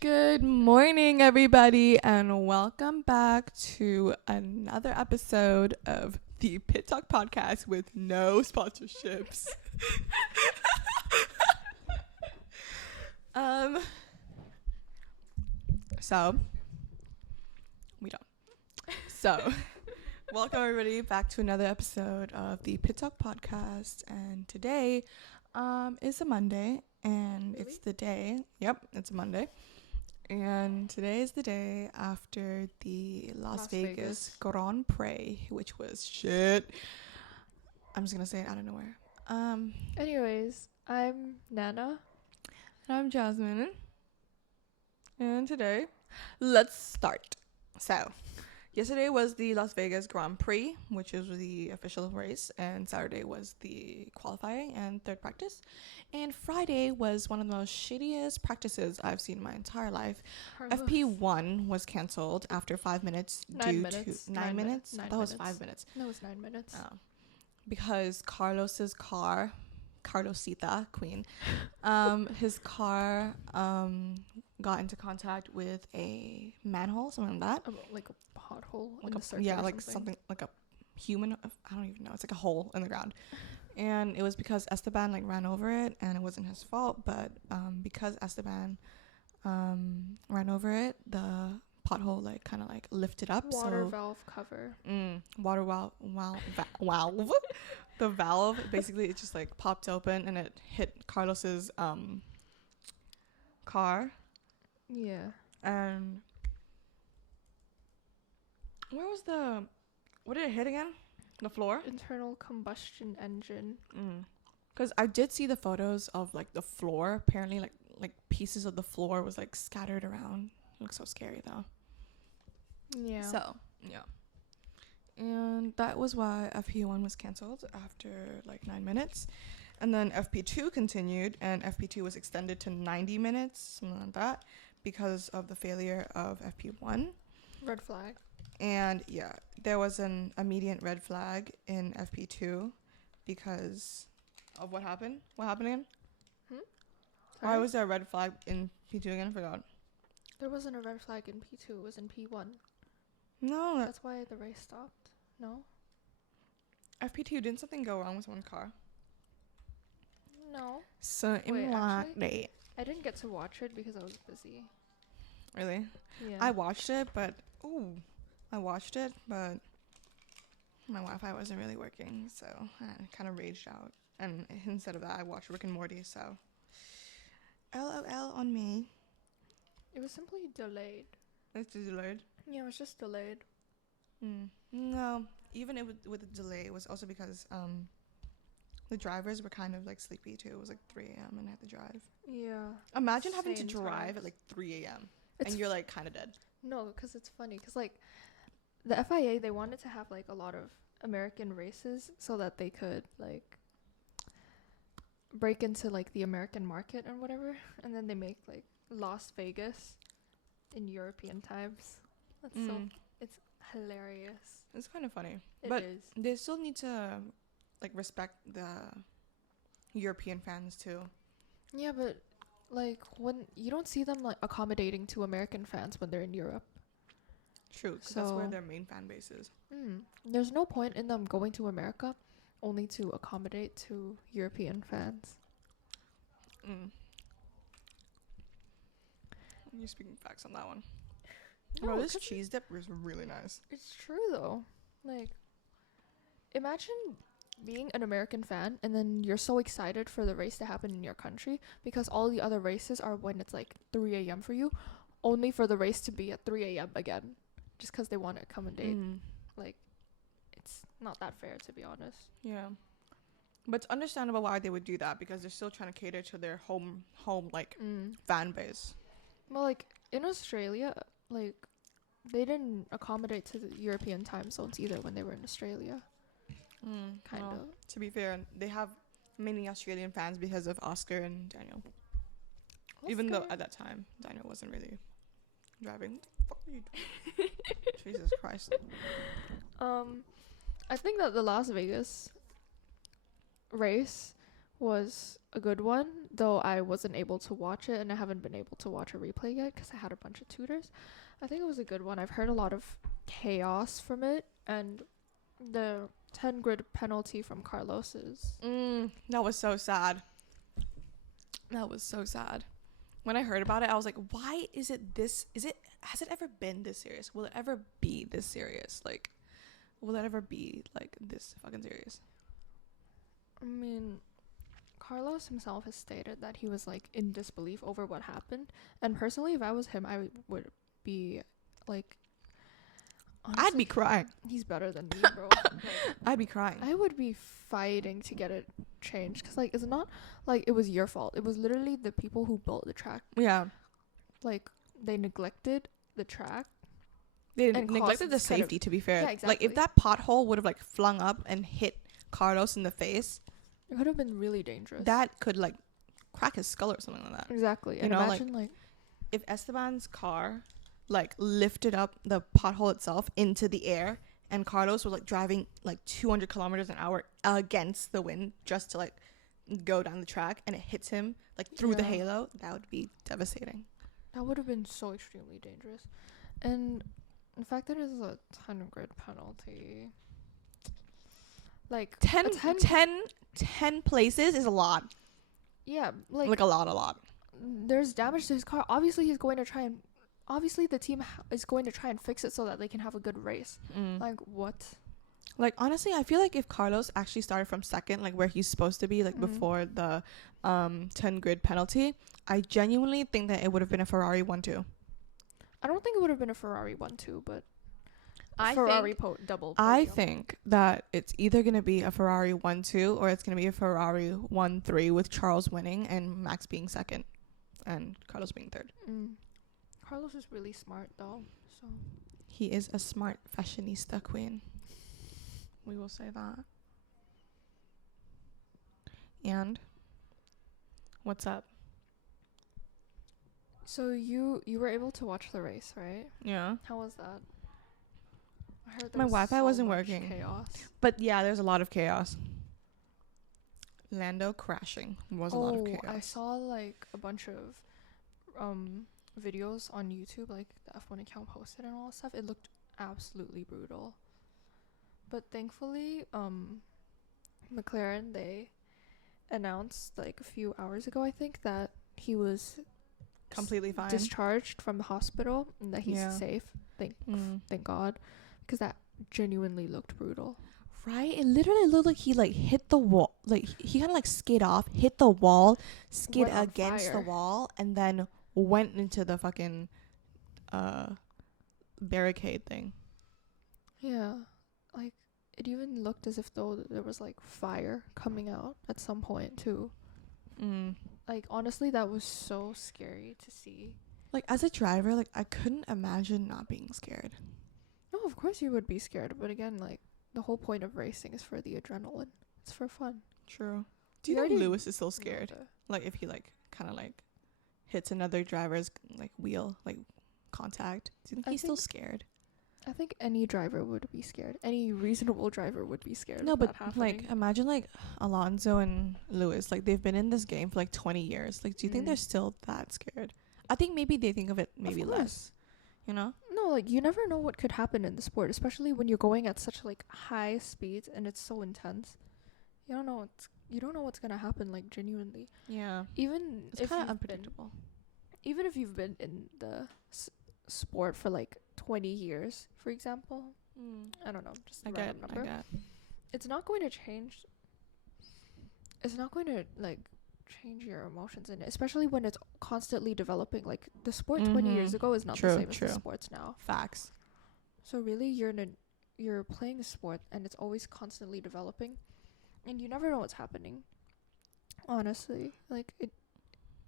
Good morning, everybody, and welcome back to another episode of the Pit Talk podcast with no sponsorships. So we don't. So welcome everybody back to another episode of the Pit Talk podcast, and today is a Monday, and Really? it's the day. Yep, it's a Monday. And today is the day after the Las Vegas Grand Prix, which was shit. I'm just gonna say it out of nowhere. Anyways, I'm Nana. And I'm Jasmine. And today, let's start. So, yesterday was the Las Vegas Grand Prix, which is the official race, and Saturday was the qualifying and third practice. And Friday was one of the most shittiest practices I've seen in my entire life. FP1 was canceled after 5 minutes due to 9 minutes. I thought it was 5 minutes. No, it was 9 minutes. Oh. Because Carlos's car, Carlosita, queen, his car got into contact with a manhole, something like that. Like a pothole. Like something like a human. I don't even know. It's like a hole in the ground. And it was because Esteban ran over it, and it wasn't his fault. But because Esteban ran over it, the pothole kind of lifted up. Water valve cover. Water valve. The valve basically it just popped open and it hit Carlos's car. Yeah. And what did it hit again? The floor? Internal combustion engine. Because I did see the photos of the floor. Apparently like pieces of the floor was scattered around. It looks so scary though. Yeah. So yeah. And that was why FP1 was canceled after 9 minutes. And then FP2 continued, and FP2 was extended to 90 minutes, something like that, because of the failure of FP1. Red flag. And yeah, there was an immediate red flag in FP2 because of what happened. What happened again? Why was there a red flag in P2 again? I forgot. There wasn't a red flag in P2. It was in P1. No. That's why the race stopped. No? FP2, didn't something go wrong with one car? No. So Wait, I didn't get to watch it because I was busy. Really? Yeah. I watched it, but my Wi-Fi wasn't really working, so I kind of raged out. And instead of that, I watched Rick and Morty, so LOL on me. It was simply delayed. It's delayed? Yeah, it was just delayed. No, even with the delay, it was also because the drivers were kind of sleepy too. It was 3 a.m. and I had to drive. Yeah. Imagine having to drive at 3 a.m. and you're kind of dead. No, because it's funny. Because the FIA, they wanted to have a lot of American races so that they could break into the American market and whatever. And then they make Las Vegas in European times. That's so it's hilarious. It's kind of funny. It but is. They still need to respect the European fans too. Yeah, but when you don't see them accommodating to American fans when they're in Europe. True, because that's where their main fan base is. There's no point in them going to America only to accommodate to European fans. You're speaking facts on that one. No, Bro, this cheese dip was really nice. It's true though. Imagine being an American fan and then you're so excited for the race to happen in your country because all the other races are when it's 3 a.m. for you, only for the race to be at 3 a.m. again, just because they want to accommodate. It's not that fair, to be honest. Yeah. But it's understandable why they would do that because they're still trying to cater to their home fan base. Well, in Australia, they didn't accommodate to the European time zones either when they were in Australia. Kind of. To be fair, they have many Australian fans because of Oscar and Daniel. Even though at that time, Daniel wasn't really driving. What the fuck are you doing? Jesus Christ. I think that the Las Vegas race was a good one, though I wasn't able to watch it and I haven't been able to watch a replay yet because I had a bunch of tutors. I think it was a good one. I've heard a lot of chaos from it, and the 10 grid penalty from Carlos is. That was so sad. That was so sad. When I heard about it, I was like, why is it this? Has it ever been this serious? Will it ever be this serious? Like, will it ever be like this fucking serious? I mean, Carlos himself has stated that he was like in disbelief over what happened. And personally, if I was him, I would be like, honestly, I'd be crying. he's better than me, bro. I'd be crying. I would be fighting to get it changed because, like, it's not like it was your fault. It was literally the people who built the track. Yeah. Like, they neglected the track. They and neglected the caused kind of- safety, to be fair. Yeah, Like, if exactly. that pothole would have, like, flung up and hit Carlos in the face, It could have been really dangerous. that could, like, crack his skull or something like that. Exactly. You And know, like- imagine, like, If Esteban's car, like, lifted up the pothole itself into the air and Carlos was, like, driving, like, 200 kilometers an hour against the wind just to, like, go down the track and it hits him, like, through the Yeah. halo, that would be devastating. that would have been so extremely dangerous. And the fact that it is a 10 grid penalty. Like, 10, a 10 10 places is a lot. yeah, like, Like, a lot. there's damage to his car. Obviously, obviously the team is going to try and fix it so that they can have a good race. Like, what? Like, honestly, I feel like if Carlos actually started from second, like where he's supposed to be, like before the 10 grid penalty, I genuinely think that it would have been a Ferrari 1-2. I don't think it would have been a Ferrari 1-2, but I Ferrari double I podium. think that it's either going to be a Ferrari 1-2 or it's going to be a Ferrari 1-3 with Charles winning and Max being second and Carlos being third. Carlos is really smart, though. So He is a smart fashionista queen. We will say that. And what's up? So you were able to watch the race, right? Yeah. How was that? I heard My was Wi-Fi so wasn't much working. Chaos. But yeah, there's a lot of chaos. Lando crashing was a lot of chaos. I saw like a bunch of videos on YouTube, like the F1 account posted and all that stuff. It looked absolutely brutal. But thankfully, McLaren, they announced like a few hours ago, I think, that he was Completely fine. discharged from the hospital and that he's safe. Thank God, because that genuinely looked brutal. Right? It literally looked like he like hit the wall. Like he kind of like skid off, hit the wall, skid Went on against the fire. wall, and then went into the fucking barricade thing. Yeah, like it even looked as if though there was like fire coming out at some point too. Like honestly, that was so scary to see. Like as a driver, like I couldn't imagine not being scared. No, of course you would be scared, but again, like the whole point of racing is for the adrenaline. It's for fun. True. Do you We think already Lewis is still scared? know Like if he like kind of like hits another driver's like wheel like contact, do you think I he's still think- scared? I think any driver would be scared. Any reasonable driver would be scared. No, of but that happening. like imagine like Alonso and Lewis, like they've been in this game for like 20 years. Like do you think they're still that scared? I think maybe they think of it maybe course. less. You know? No, like you never know what could happen in the sport, especially when you're going at such like high speeds and it's so intense. You don't know what's gonna happen, like genuinely. Yeah. Even It's if kind of you've been, unpredictable. even if you've been in the sport for like 20 years, for example, I don't know, just a I random get. number. It's not going to change. It's not going to like change your emotions in it, especially when it's constantly developing. Like the sport 20 years ago is not True, the same as true. the sports now. Facts. So really, you're playing a sport and it's always constantly developing, and you never know what's happening. Honestly, like it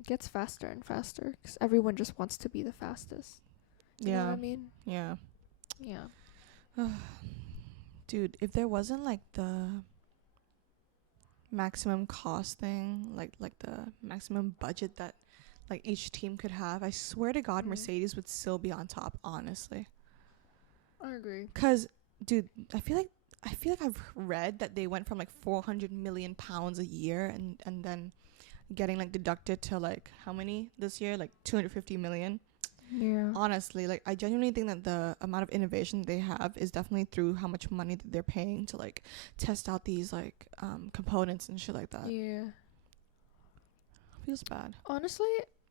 gets faster and faster because everyone just wants to be the fastest. You know what I mean? Yeah. Yeah. Dude, if there wasn't like the maximum cost thing, like the maximum budget that like each team could have, I swear to God, Mercedes would still be on top, honestly. I agree. 'Cause, dude, I feel like I feel like I've read that they went from like 400 million pounds a year and then getting like deducted to like how many this year, like 250 million. Yeah. Honestly, like I genuinely think that the amount of innovation they have is definitely through how much money that they're paying to like test out these like components and shit like that. Yeah. Feels bad. Honestly,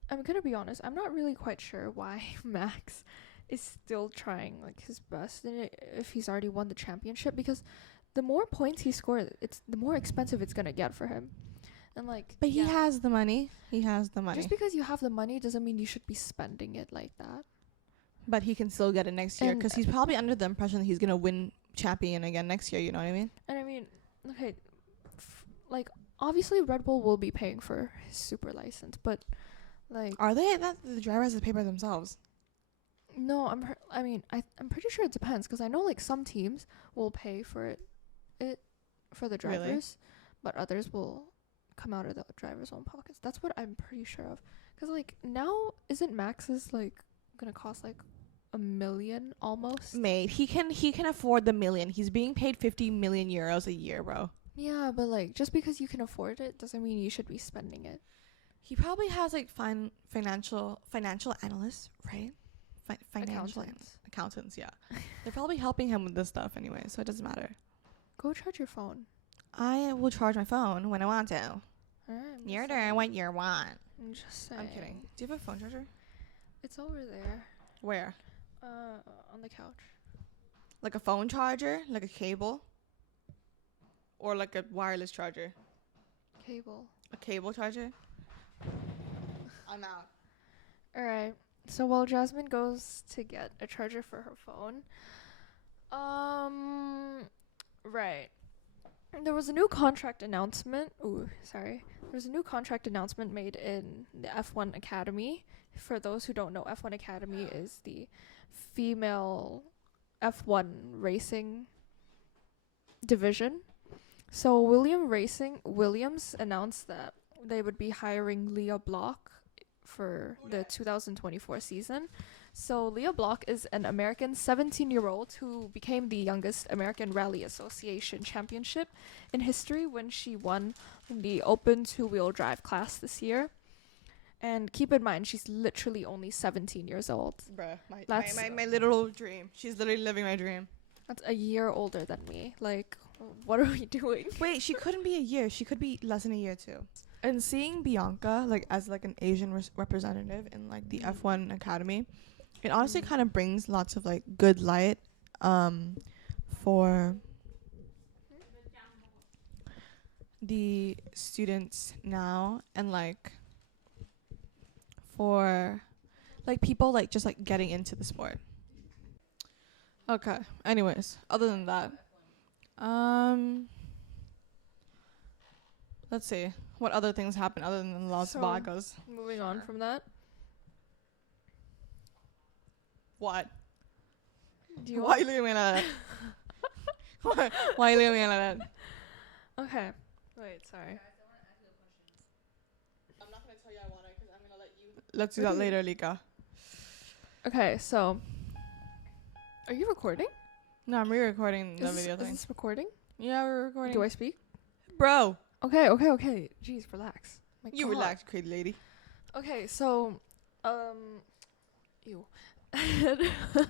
I'm gonna be honest. I'm not really quite sure why Max is still trying like his best in it if he's already won the championship, because the more points he scores, it's the more expensive it's gonna get for him. And like, But he has the money. He has the money. just because you have the money doesn't mean you should be spending it like that. But he can still get it next year And- because he's probably under the impression that he's gonna win champion again next year. You know what I mean? And I mean, okay, like obviously Red Bull will be paying for his super license, but like, Are they? That the driver has to pay by themselves. no, I'm pretty sure it depends, because I know like some teams will pay for it for the Really? drivers, but others will come out of the driver's own pockets. That's what I'm pretty sure of. Because like now, isn't Max's like gonna cost like $1 million almost? Mate, he can afford the million. He's being paid 50 million euros a year, bro. Yeah, but like just because you can afford it doesn't mean you should be spending it. He probably has like financial analysts, right? Financial accountants, yeah. They're probably helping him with this stuff anyway, so it doesn't matter. Go charge your phone. I will charge my phone when I want to. Alright. You're there when you want. I'm just saying. I'm kidding. Do you have a phone charger? It's over there. Where? On the couch. Like a phone charger? Like a cable? Or like a wireless charger? Cable. A cable charger? I'm out. Alright. So while Jasmine goes to get a charger for her phone, right. There was a new contract announcement. There was a new contract announcement made in the F1 Academy. For those who don't know, F1 Academy is the female F1 racing division. So Williams announced that they would be hiring Leah Block for the 2024 season. So Leah Block is an American 17-year-old who became the youngest American Rally Association championship in history when she won the open two-wheel drive class this year. And keep in mind, she's literally only 17 years old. Bruh, my literal dream. She's literally living my dream. That's a year older than me. Like, what are we doing? Wait, she couldn't be a year. She could be less than a year too. And seeing Bianca like as like an Asian representative in like the F1 Academy, it honestly kind of brings lots of like good light for the students now, and like for like people like just like getting into the sport. Okay. Anyways, other than that, let's see what other things happen other than Las Vegas. Moving on from that. What? Do you Why are you looking at me like that? Why are you looking at me like that? Okay. Wait, sorry. I'm not gonna tell you I want it because I'm gonna let you. Let's do that later, Lika. Okay, so are you recording? No, I'm re-recording the video Is thing. this recording? Yeah, we're recording. Do I speak? Bro, Okay. Jeez, relax. My you God. relax, crazy lady. Okay, so ew.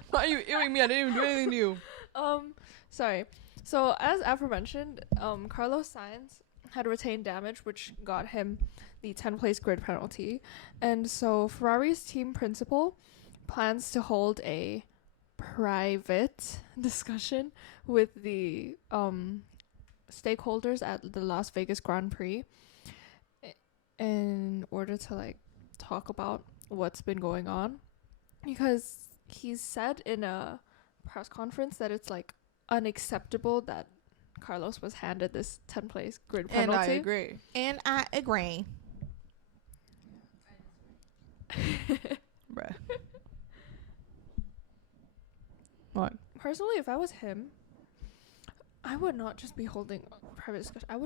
Why are you ewing me? I didn't even do anything to you. Sorry. So as aforementioned, Carlos Sainz had retained damage, which got him the 10th-place grid penalty, and so Ferrari's team principal plans to hold a private discussion with the stakeholders at the Las Vegas Grand Prix in order to like talk about what's been going on, because he's said in a press conference that it's like unacceptable that Carlos was handed this 10th place grid penalty. And I agree. Bruh. What? Personally, if I was him, I would not just be holding a private discussion. I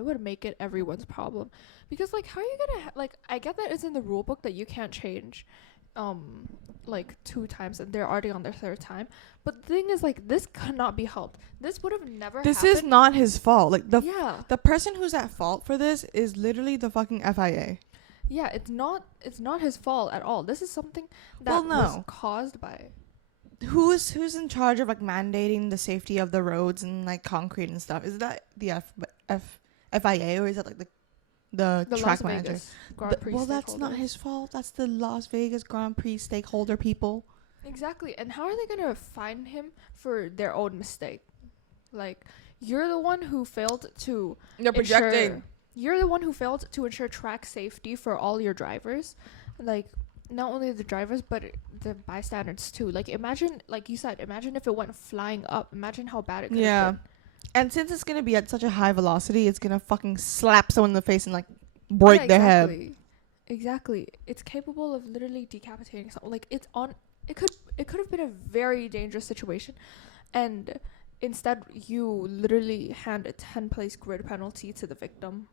would make it everyone's problem, because like how are you gonna like I get that it's in the rule book that you can't change like 2 times and they're already on their 3rd time. But the thing is, like, this cannot be helped. This would have never This happened. is not his fault. Like, Yeah. the person who's at fault for this is literally the fucking FIA. Yeah, it's not his fault at all. This is something that Well, no. was caused by Who's in charge of like mandating the safety of the roads and like concrete and stuff? Is that the FIA, or is that like the track Las manager? Vegas Grand Prix Well, that's not stakeholders. his fault. That's the Las Vegas Grand Prix stakeholder people. Exactly. And how are they going to fine him for their own mistake? Like, you're the one who failed to They're projecting. You're the one who failed to ensure track safety for all your drivers. Like, not only the drivers, but the bystanders too. Like, imagine, like you said, imagine if it went flying up. Imagine how bad it could have been. And since it's gonna be at such a high velocity, it's gonna fucking slap someone in the face and like break their head. Exactly. It's capable of literally decapitating someone. Like, it could have been a very dangerous situation, and instead you literally hand a 10-place grid penalty to the victim.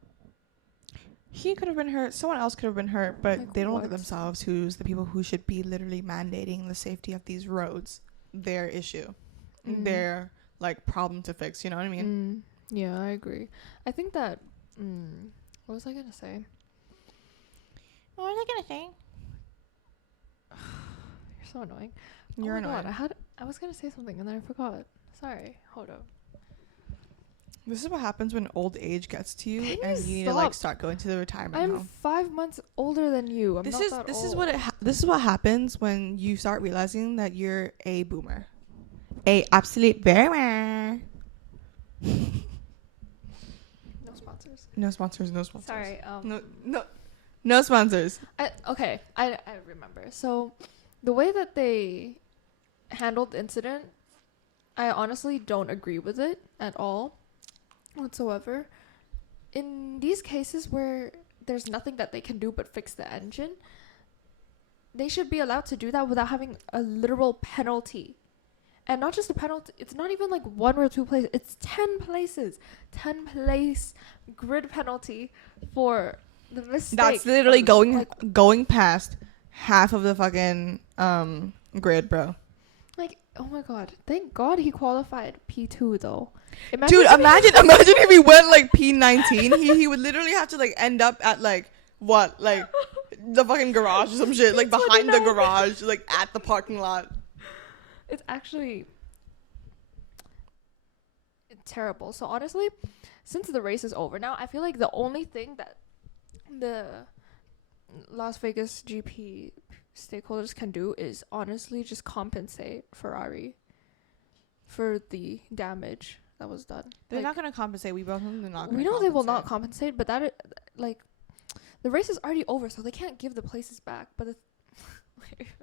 He could have been hurt. Someone else could have been hurt, but Like, they don't look at what? themselves, who's the people who should be literally mandating the safety of these roads. Their issue. Their like problem to fix. You know what I mean? Yeah, I agree. I think that. What was I gonna say? What was I gonna say? You're so annoying. You're oh my annoying. God, I was gonna say something and then I forgot. Sorry. Hold up. This is what happens when old age gets to you, Can you and you need to like stop? start going to the retirement I'm home. 5 months older than you. I'm This not is that this old. is what this is what happens when you start realizing that you're a boomer, a absolute boomer. No sponsors. No sponsors. No sponsors. Sorry. No sponsors. I remember. So, the way that they handled the incident, I honestly don't agree with it at all, whatsoever. In these cases where there's nothing that they can do but fix the engine, they should be allowed to do that without having a literal penalty. And not just a penalty, it's not even like 1 or 2 places, it's 10 places. 10 place grid penalty for the mistake. That's literally Like, going past half of the fucking grid, bro. Like, oh my God. Thank God he qualified P2 though. Dude, imagine if he went like P19, he would literally have to like end up at like what, like the fucking garage or some shit, like behind the garage, like at the parking lot. It's actually terrible. So honestly, since the race is over now, I feel like the only thing that the Las Vegas GP stakeholders can do is honestly just compensate Ferrari for the damage that was done. They're Like, not gonna compensate. We both know they're not. we know they will not compensate, but that like the race is already over, so they can't give the places back. But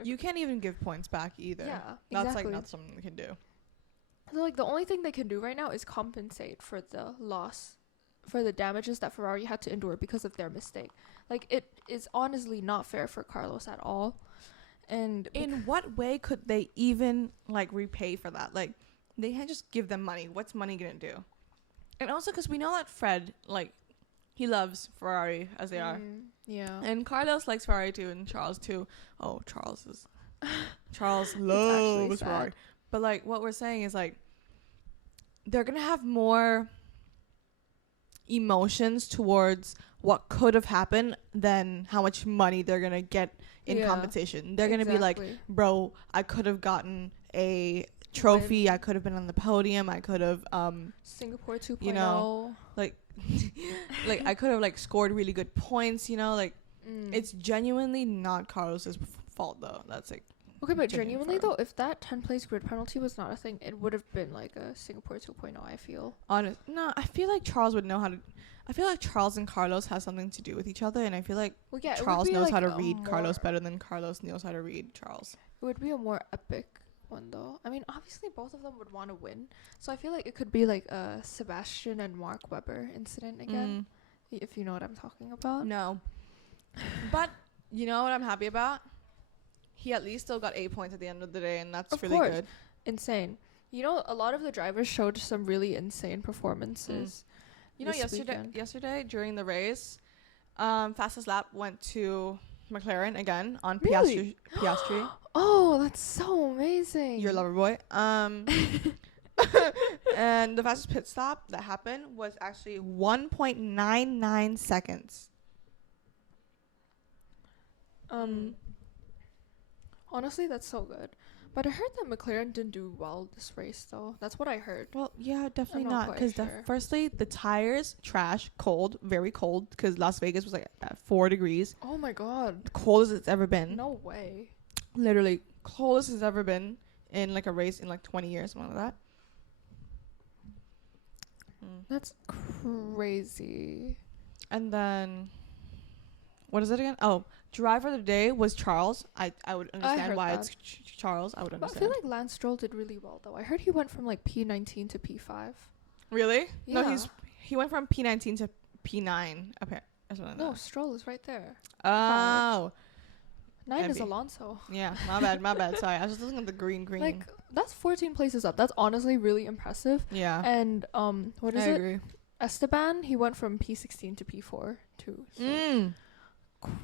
You can't even give points back either. yeah, That's exactly. like not something they can do. So like the only thing they can do right now is compensate for the loss, for the damages that Ferrari had to endure because of their mistake. Like, it is honestly not fair for Carlos at all. And In what way could they even like repay for that? Like, they can't just give them money. What's money gonna do? And also because we know that Fred, like, he loves Ferrari as they are, yeah, and Carlos likes Ferrari too, and Charles too. Oh, Charles actually loves sad. Ferrari. But like, what we're saying is like, they're gonna have more emotions towards what could have happened than how much money they're gonna get in Yeah, compensation. They're gonna be like, exactly. bro, I could have gotten a trophy. Win. I could have been on the podium. I could have Singapore 2.0. you know, like I could have like scored really good points, you know, like it's genuinely not Carlos's fault though. That's like, okay, but genuine genuinely for- though, if that 10 place grid penalty was not a thing, it would have been like a Singapore 2.0, I feel. no, I feel like Charles would know how to. I feel like Charles and Carlos has something to do with each other, and I feel like Well, yeah, Charles it would be knows like how to a read Carlos more- better than Carlos knows how to read Charles. It would be a more epic one though. I mean, obviously both of them would want to win, so I feel like it could be like a Sebastian and Mark Webber incident again, if you know what I'm talking about. No, but you know what I'm happy about? He at least still got 8 points at the end of the day, and that's Of really course. good. Insane. You know, a lot of the drivers showed some really insane performances. You know, this weekend. yesterday during the race, fastest lap went to McLaren again on Really? Piastri. Oh, that's so amazing. Your lover boy. And the fastest pit stop that happened was actually 1.99 seconds. Honestly, that's so good. But I heard that McLaren didn't do well this race, though. That's what I heard. Well, yeah, definitely I'm not not. quite Because sure. firstly, the tires, trash, cold, very cold. Because Las Vegas was like at 4 degrees. Oh my god. The coldest it's ever been. No way. Literally, coldest it's ever been in like a race in like 20 years, something like that. That's crazy. And then, what is it again? Oh, driver of the day was Charles. I would understand heard why that. it's Charles. I would But I understand. feel like Lance Stroll did really well, though. I heard he went from like P19 to P5. Really? Yeah. No, he went from P19 to P9 apparently. No, Stroll is right there. Oh. 9 is Maybe. Alonso. Yeah, my bad. Sorry, I was just looking at the green. Like, that's 14 places up. That's honestly really impressive. Yeah. And what is I it? agree. Esteban, he went from P16 to P4 too. So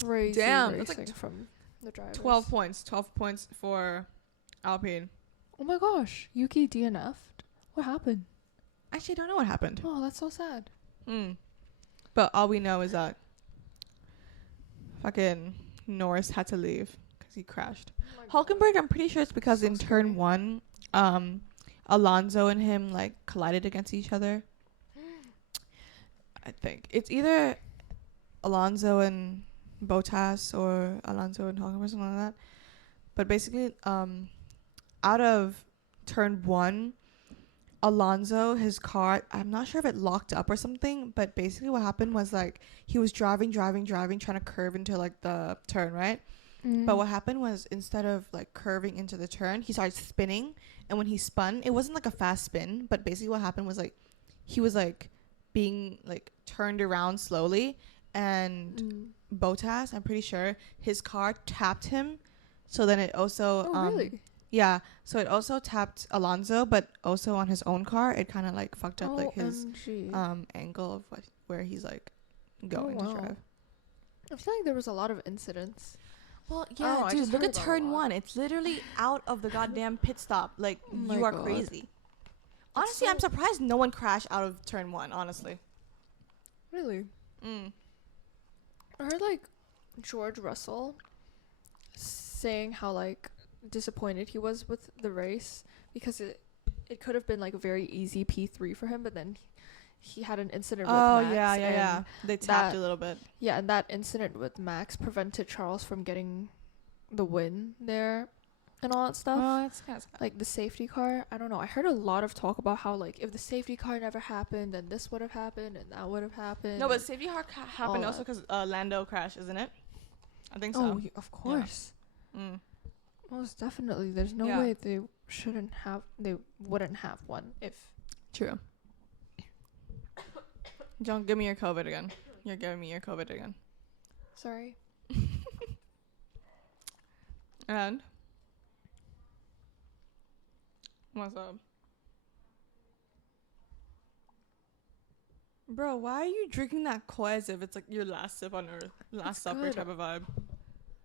crazy Damn, racing that's like from the drivers. 12 points. 12 points for Alpine. Oh my gosh, Yuki DNF'd. What happened? Actually, I don't know what happened. Oh, that's so sad. But all we know is that fucking Norris had to leave because he crashed. Hulkenberg, I'm pretty sure it's because So in scary. turn 1, Alonso and him like collided against each other. I think it's either Alonso and Bottas or Alonso and Hulkenberg, something like that. But basically, out of turn 1, Alonso, his car, I'm not sure if it locked up or something, but basically what happened was like he was driving, trying to curve into like the turn, right? But what happened was instead of like curving into the turn, he started spinning, and when he spun, it wasn't like a fast spin, but basically what happened was like he was like being like turned around slowly, and Bottas, I'm pretty sure his car tapped him, so then it also really? yeah, so it also tapped Alonso, but also on his own car it kind of like fucked up like his OMG. angle of where he's like going to drive. I feel like there was a lot of incidents. Well, yeah, yeah, I dude, just look heard at about a turn lot. 1. It's literally out of the goddamn pit stop. Like, Oh my you are God. crazy. That's Honestly, I'm surprised no one crashed out of turn 1, honestly. Really? I heard like George Russell saying how like disappointed he was with the race because it could have been like a very easy P3 for him, but then he had an incident with Max. Yeah. They tapped that- a little bit. Yeah, and that incident with Max prevented Charles from getting the win there and all that stuff. Oh, that's kind of sad. Like the safety car, I don't know. I heard a lot of talk about how like if the safety car never happened, then this would have happened and that would have happened. No, but safety car happened all also because Lando crashed, isn't it? I think oh, so. of course. Mm. Most definitely. There's no Yeah. way they wouldn't have one if. True. Don't give me your COVID again. You're giving me your COVID again. Sorry. And what's up? Bro, why are you drinking that koi as if it's like your last sip on earth? Last It's supper good. type of vibe.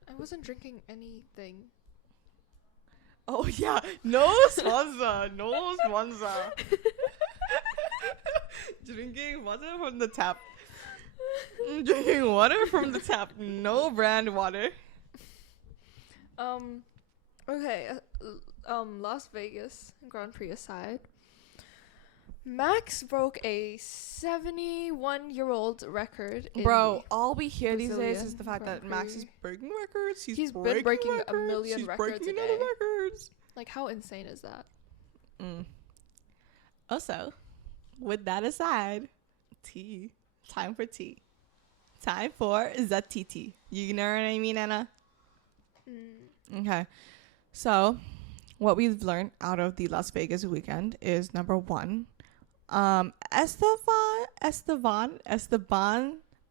I wasn't drinking anything. Oh yeah, no sponsor, no sponsor. Drinking water from the tap. Drinking water from the tap. No brand water. Okay. Las Vegas Grand Prix aside, Max broke a 71-year-old record. Bro, all we hear these days is Brazilian the fact that Grand Max Prix. is breaking records. He's been breaking a records. million He's records breaking a another day. records. Like, how insane is that? Also, with that aside, tea. Time for tea. Time for the tea. You know what I mean, Anna? Okay. So, what we've learned out of the Las Vegas weekend is number 1, Esteban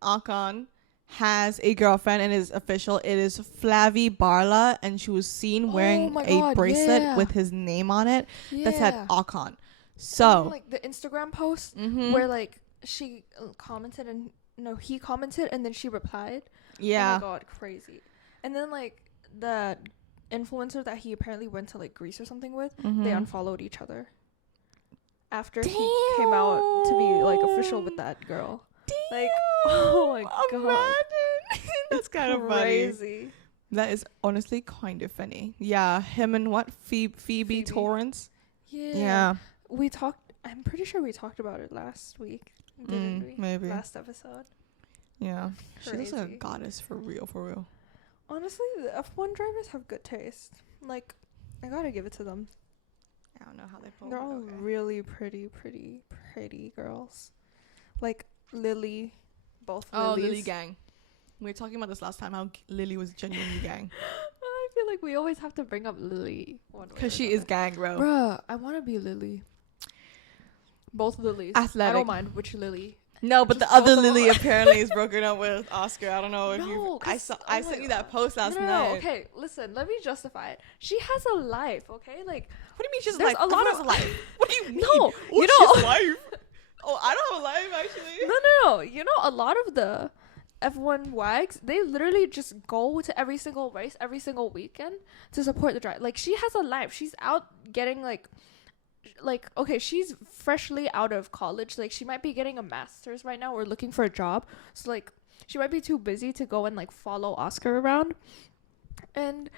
Ocon has a girlfriend and is official. It is Flavie Barla, and she was seen wearing my a God, bracelet yeah. with his name on it that said Yeah. Ocon. And So, then, like the Instagram post mhm. where like she commented and he commented and then she replied. Yeah. Oh my God, crazy. And then like the influencer that he apparently went to like Greece or something with, Mm-hmm. they unfollowed each other after he came out to be like official with that girl. Damn. Like, oh my god, Imagine. That's kind of funny. crazy. That is honestly kind of funny. Yeah, him and what? Phoebe Torrance? Yeah. We talked, I'm pretty sure we talked about it last week, didn't we? Maybe. Last episode. Yeah. She's a Crazy. goddess for real, for real. Honestly, the F1 drivers have good taste. Like, I gotta give it to them. I don't know how they pull They're all really pretty girls. Like Lily, both Lilies. Lily gang. We were talking about this last time, how Lily was genuinely gang. I feel like we always have to bring up Lily. Because she is gang, bro. Bruh, I want to be Lily. Both Lilies. Athletic. I don't mind which Lily. No, but Just the other both of them. Lily apparently is broken up with Oscar. I don't know if No, you. I 'cause- saw. oh I my sent you that God. post last No, night. okay, listen, let me justify it. She has a life, okay? Like, What do you mean she's There's life? a lot Everyone of- has a life. What do you mean? No, Oh, you she's know- life. Oh, I don't have a life actually. no. You know, a lot of the F1 wags, they literally just go to every single race, every single weekend to support the drive. Like, she has a life. She's out getting, like, okay, she's freshly out of college. Like, she might be getting a master's right now or looking for a job. So, like, she might be too busy to go and, like, follow Oscar around. And,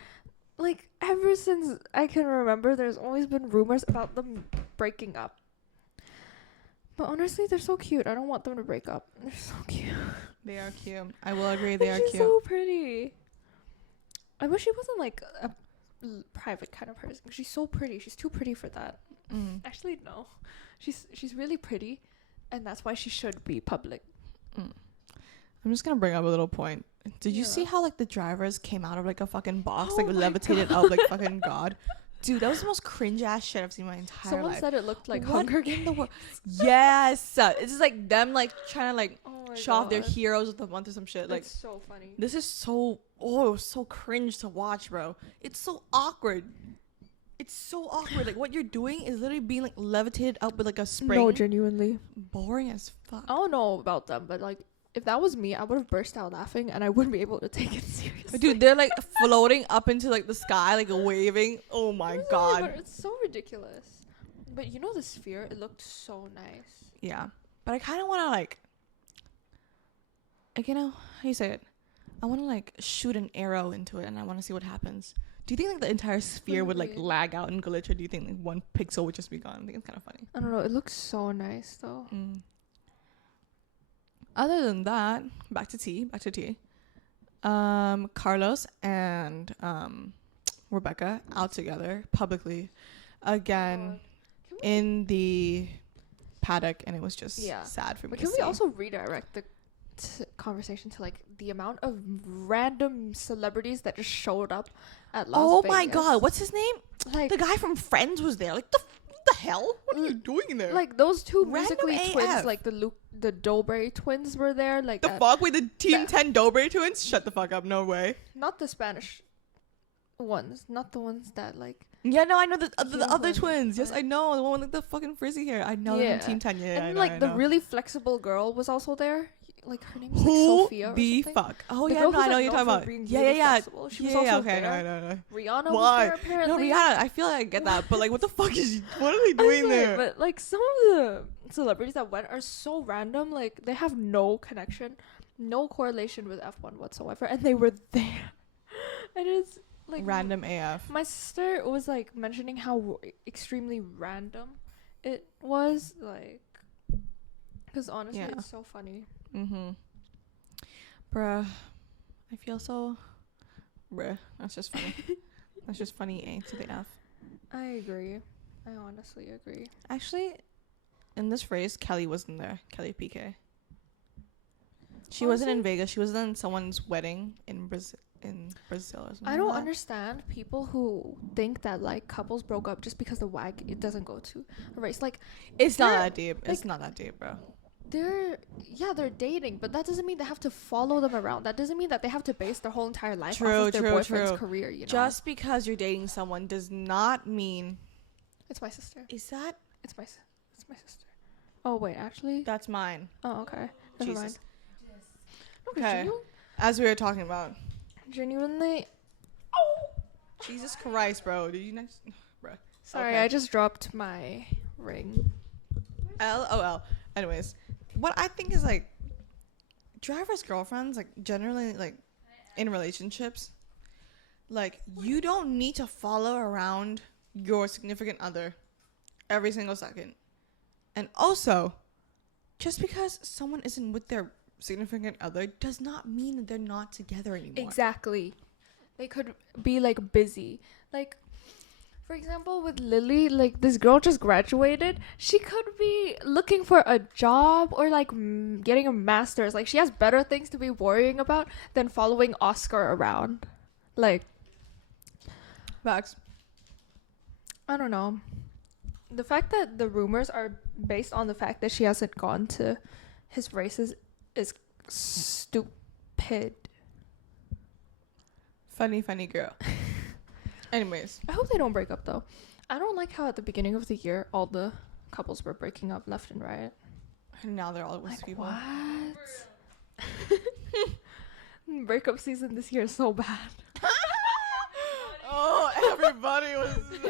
like, ever since I can remember, there's always been rumors about them breaking up. But honestly, they're so cute. I don't want them to break up. They're so cute. They are cute. I will agree. They are She's cute. so pretty. I wish she wasn't, like, a private kind of person. She's so pretty. She's too pretty for that. Mm. Actually, no. She's really pretty, and that's why she should be public. I'm just gonna bring up a little point. Did you Yeah. see how like the drivers came out of like a fucking box, Oh like my levitated God. up like fucking god? Dude, that was the most cringe ass shit I've seen in my entire Someone life. said it looked like What Hunger in Games. the world? Yes, it's just like them like trying to like Oh my show off their God. heroes of the month or some shit. Like It's so funny. this is so so cringe to watch, bro. It's so awkward. It's so awkward. Like what you're doing is literally being like levitated up with like a spring. No, genuinely. Boring as fuck. I don't know about them, but like, if that was me, I would have burst out laughing, and I wouldn't be able to take it seriously. Dude, they're like floating up into like the sky, like waving. Oh my Really, god. but it's so ridiculous. But you know the sphere? It looked so nice. Yeah, but I kind of want to like, you know, how you say it? I want to like shoot an arrow into it, and I want to see what happens. Do you think like the entire sphere would like Really? lag out and glitch, or do you think like one pixel would just be gone? I think it's kind of funny. I don't know. It looks so nice though. Other than that, back to tea. Carlos and Rebecca out together publicly again God. Can we- in the paddock, and it was just Yeah. sad for me But to can we see. also redirect the conversation to like the amount of random celebrities that just showed up at Las Oh Vegas? my god, what's his name? like The guy from Friends was there. Like what the hell? What are you doing there? like those two Random musically AF. twins, like the Dobre twins were there. Like the fuck with the Team that- 10 Dobre twins? Shut the fuck up. No way. not the Spanish ones, not the ones that like. Yeah, no, I know the You know other who- twins. Yes, okay. I know the one with like the fucking frizzy hair. I know they're Yeah. from Team 10. Yeah, And I then, know, like I the know. really flexible girl was also there. Like her name was like Who Sophia or the something. fuck? Oh The yeah, girl no, who's, I know like, what you're known talking for about. being Yeah, really yeah, flexible. She was yeah, also okay, I there. know, I know. Rihanna Why? was there No, apparently. Rihanna, I feel like I get that, but like, what the fuck is? What are they I'm doing sorry, there? But like some of the celebrities that went are so random. Like they have no connection, no correlation with F1 whatsoever, and they were there. And it's like Random AF. My sister was like mentioning how extremely random it was, like, because honestly, Yeah. it's so funny. Bruh, I feel so. Bruh, that's just funny. That's just funny. A to the F. I agree. I honestly agree. Actually, in this race, Kelly wasn't there. Kelly PK. She wasn't in Honestly? Vegas. She was in someone's wedding in Brazil. Or something. I don't like that. understand people who think that like couples broke up just because the WAG it doesn't go to a race. Like It's not they're- that deep. It's like- not that deep, bro. they're dating, but that doesn't mean they have to follow them around. That doesn't mean that they have to base their whole entire life True, off of their true, boyfriend's true. career. You know, Just because you're dating someone does not mean. it's my sister. Is that? It's my sister. Oh wait, actually. That's mine. Oh okay. Never mind. Jesus. No, 'cause Okay. you- As we were talking about, Genuinely. Jesus Christ, bro. Did you not? Bro. Sorry, Okay. I just dropped my ring. LOL. Anyways, what I think is like, drivers' girlfriends, like, generally, like, in relationships, like, you don't need to follow around your significant other every single second. And also, just because someone isn't with their significant other does not mean that they're not together anymore. Exactly. They could be like busy. Like, for example, with Lily, like this girl just graduated. She could be looking for a job or like getting a master's. Like, she has better things to be worrying about than following Oscar around. Like, Facts. I don't know. The fact that the rumors are based on the fact that she hasn't gone to his races is stupid. Funny girl. Anyways. I hope they don't break up though. I don't like how at the beginning of the year all the couples were breaking up left and right. And now they're all with Like, people. what? Breakup season this year is so bad. Oh,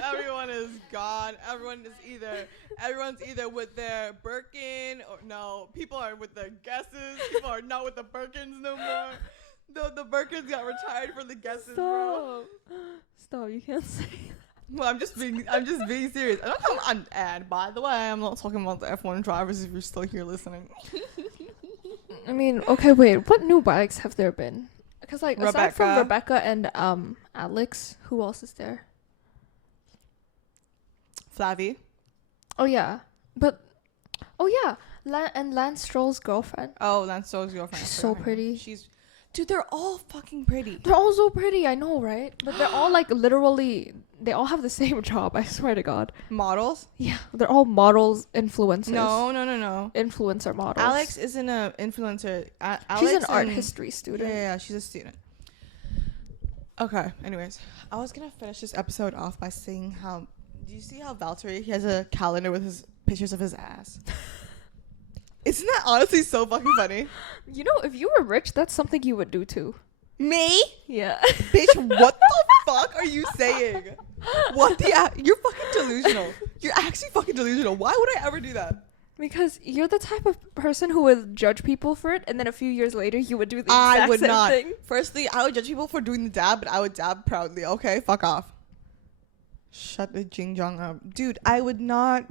everyone is gone. Everyone's either with their Birkin or no, people are with their guesses. People are not with the Birkins no more. The Birkins got retired for the guesses, bro. Stop, you can't say that. Well, I'm just being serious. And by the way, I'm not talking about the F1 drivers if you're still here listening. I mean, okay, wait. What new bikes have there been? Because like aside from Rebecca. Rebecca and Alex, who else is there? Flavie. Oh yeah, but and Lance Stroll's girlfriend. Oh, Lance Stroll's girlfriend. She's so pretty. Dude, they're all fucking pretty. They're all so pretty, I know, right? But they're all like literally, they all have the same job. I swear to God. Models? Yeah, they're all models, influencers. No. Influencer models. Alex isn't an influencer. She's an art history student. Yeah, she's a student. Okay, anyways. I was going to finish this episode off by saying how... Do you see how Valtteri, he has a calendar with his pictures of his ass? Isn't that honestly so fucking funny? You know, if you were rich, that's something you would do too. Me? Yeah. Bitch, what the fuck are you saying? You're fucking delusional. You're actually fucking delusional. Why would I ever do that? Because you're the type of person who would judge people for it, and then a few years later, you would do the exact I would same not. thing. Firstly, I would judge people for doing the dab, but I would dab proudly. Okay, fuck off. Shut the jing jong up. Dude, I would not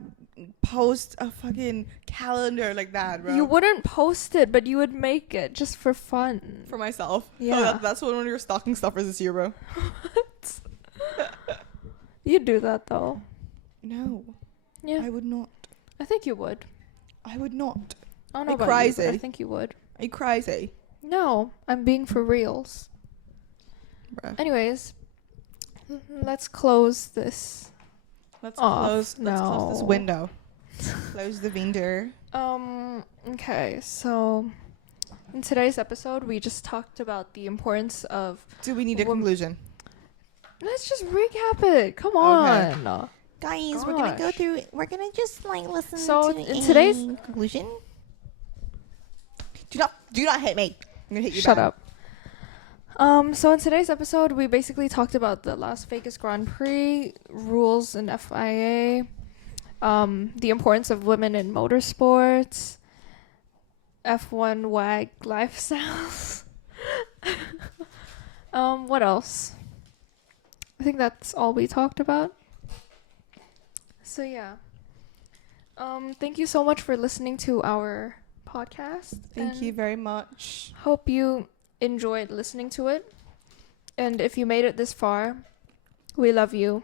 post a fucking calendar like that, bro. You wouldn't post it, but you would make it just for fun. For myself. Yeah. Oh, that's one of your stocking stuffers this year, bro. What? You'd do that, though. No. Yeah. I would not. I think you would. I would not. I don't know Are you about you, but I crazy? think you would. Are you crazy? No, I'm being for reals. Bruh. Anyways, let's close this. Let's off close this window. Close the window. Okay, so in today's episode, we just talked about the importance of... Do we need a conclusion? Let's just recap it. Come on. Guys, we're gonna go through. We're gonna just like listen So, to in a today's- conclusion. Do not hit me. I'm gonna hit you Shut back. up. So in today's episode, we basically talked about the Las Vegas Grand Prix, rules in FIA, the importance of women in motorsports, F1 WAG lifestyles. What else? I think that's all we talked about. So yeah. Thank you so much for listening to our podcast. Thank you very much. Hope you enjoyed listening to it. And if you made it this far, we love you.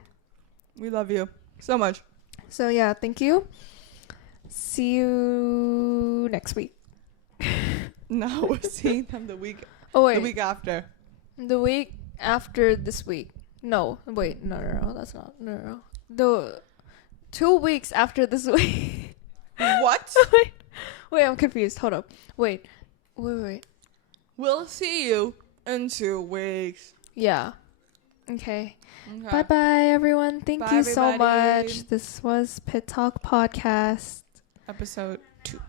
We love you so much. So yeah, thank you. See you next week. No, we're seeing them the week Oh the wait, week after. the week after this week. No, wait, no, that's not. No. The 2 weeks after this week. What? Wait, I'm confused. Hold up. Wait. We'll see you in 2 weeks. Yeah. Okay. Okay. Bye bye, everyone. Thank Bye, you so everybody. much. This was Pit Talk Podcast. Episode 2.